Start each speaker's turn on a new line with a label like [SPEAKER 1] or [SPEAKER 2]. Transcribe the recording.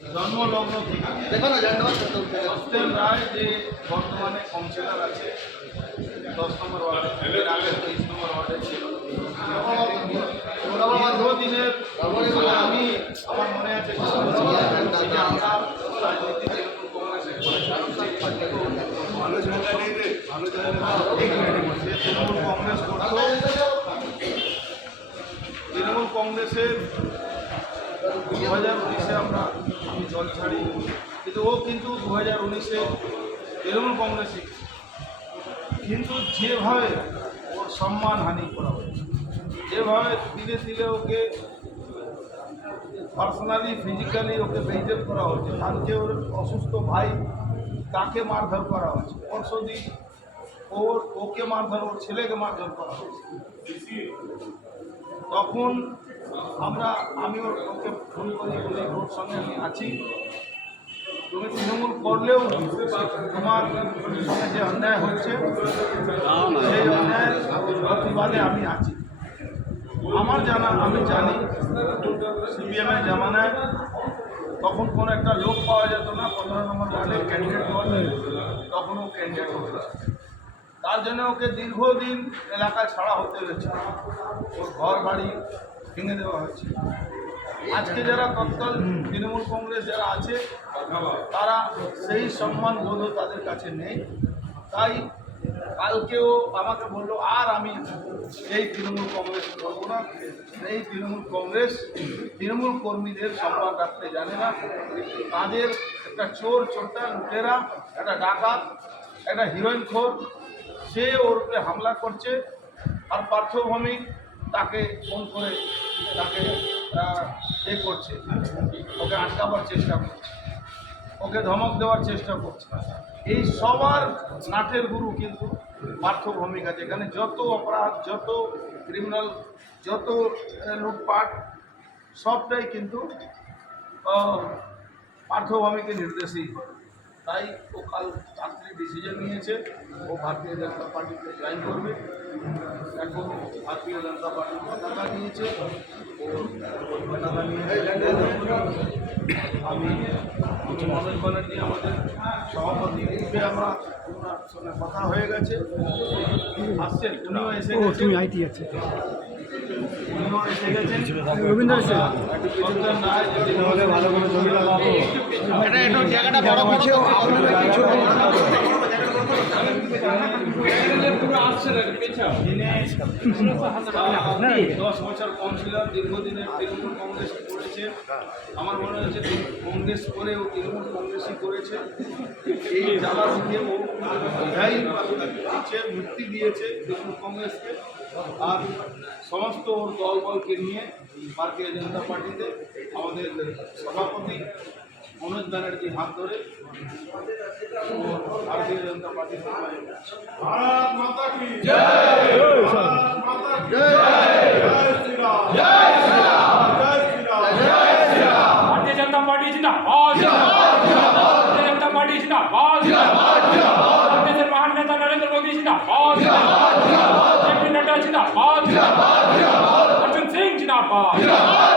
[SPEAKER 1] জন্মলগ্ন থেকে রায় যে বর্তমানে কাউন্সিলর আছে দশ নম্বর ওয়ার্ডে আগে তেইশ নম্বর ওয়ার্ডে ছিল। দীর্ঘদিনের আমি আমার মনে আছে আমরা কংগ্রেস তৃণমূল কংগ্রেসের দু হাজার উনিশে আমরা আমি জল ছাড়ি। কিন্তু ও কিন্তু দু হাজার উনিশে তৃণমূল কংগ্রেসই কিন্তু যেভাবে ওর সম্মান হানি করা হয়েছে, যেভাবে ধীরে ধীরে ওকে পার্সোনালি ফিজিক্যালি ওকে মেনটেন করা হচ্ছে কালকে ওর অসুস্থ ভাই তাকে মারধর করা হয়েছে পরশুদিন ওর, ওকে মারধর, ওর ছেলেকে মারধর করা হয়েছে। তখন আমরা আমি ওকে ফোন করি বলি, ওর সঙ্গে আমি আছি। তুমি তৃণমূল করলেও তোমার সঙ্গে যে অন্যায় হচ্ছে, সেই অন্যায়ের প্রতিবাদে আমি আছি। আমার জানা, আমি জানি, সিপিএমের জামানায় তখন কোনো একটা লোক পাওয়া যেত না, পনেরো নম্বর ওয়ার্ডের ক্যান্ডিডেট হওয়ার তখন ও ক্যান্ডিডেট হতো। তার জন্য ওকে দীর্ঘদিন এলাকায় ছাড়া হতে হয়েছে। ওর ঘর বাড়ি ভেঙে দেওয়া হয়েছে। আজকে যারা তৎকাল তৃণমূল কংগ্রেস যারা আছে তারা সেই সম্মান বোধ তাদের কাছে নেই। তাই কালকেও আমাকে বলল আর আমি এই তৃণমূল কংগ্রেস করব না। এই তৃণমূল কংগ্রেস তৃণমূল কর্মীদের সম্মান রাখতে জানে না। তাদের একটা চোর চোরটা লুটেরা একটা ডাকাত একটা হিরোইন খোর সে ওর উপরে হামলা করছে। আর পার্থভূমিক তাকে ফোন করে তাকে এ করছে। ওকে আটকাবার চেষ্টা করছে। ওকে ধমক দেওয়ার চেষ্টা করছে। এই সবার নাটের গুরু কিন্তু পার্থ ভূমিকা, যেখানে যত অপরাধ, যত ক্রিমিনাল যত লুটপাট, সবটাই কিন্তু পার্থ ভূমিকে নির্দেশই করে। তাই ও কাল রাত্রে ডিসিশন নিয়েছে। ও ভারতীয় জনতা পার্টিতে জয়েন করবে। এখন ভারতীয় জনতা পার্টির পতাকা নিয়েছে। ও পতাকা নিয়ে আমি মনোজ ব্যানার্জি আমাদের সভাপতি রূপে আমরা ওনার সঙ্গে কথা হয়ে গেছে। আসছেন? উনিও এসে
[SPEAKER 2] তুমি আইটি আছে ভালো করে জমি লাগাবো
[SPEAKER 3] এটা একটু জায়গাটা বড় করছে
[SPEAKER 1] দশ বছর কাউন্সিলর দীর্ঘদিনের তৃণমূল কংগ্রেস করেছে। আমার মনে হচ্ছে কংগ্রেস করে ও তৃণমূল কংগ্রেসই করেছে। এই জ্বালা থেকে ও বিধায়ী মুক্তি দিয়েছে তৃণমূল কংগ্রেসকে। আর সমস্ত ওর দল বলকে নিয়ে ভারতীয় জনতা পার্টিতে আমাদের সভাপতি মনোজ ব্যানার্জি হাত ধরে भारतीय जनता पार्टी भारत माता की जय भारत माता की जय जय श्री राम जय श्री राम जय श्री
[SPEAKER 3] राम जय
[SPEAKER 4] श्री राम भारतीय जनता पार्टी जिंदाबाद जिंदाबाद जिंदाबाद भारतीय जनता पार्टी जिंदाबाद जिंदाबाद जिंदाबाद अपने से महान नेता नरेंद्र मोदी जिंदाबाद जिंदाबाद जिंदाबाद जेपी नड्डा जिंदाबाद जिंदाबाद जिंदाबाद अर्जुन सिंह जिंदाबाद जिंदाबाद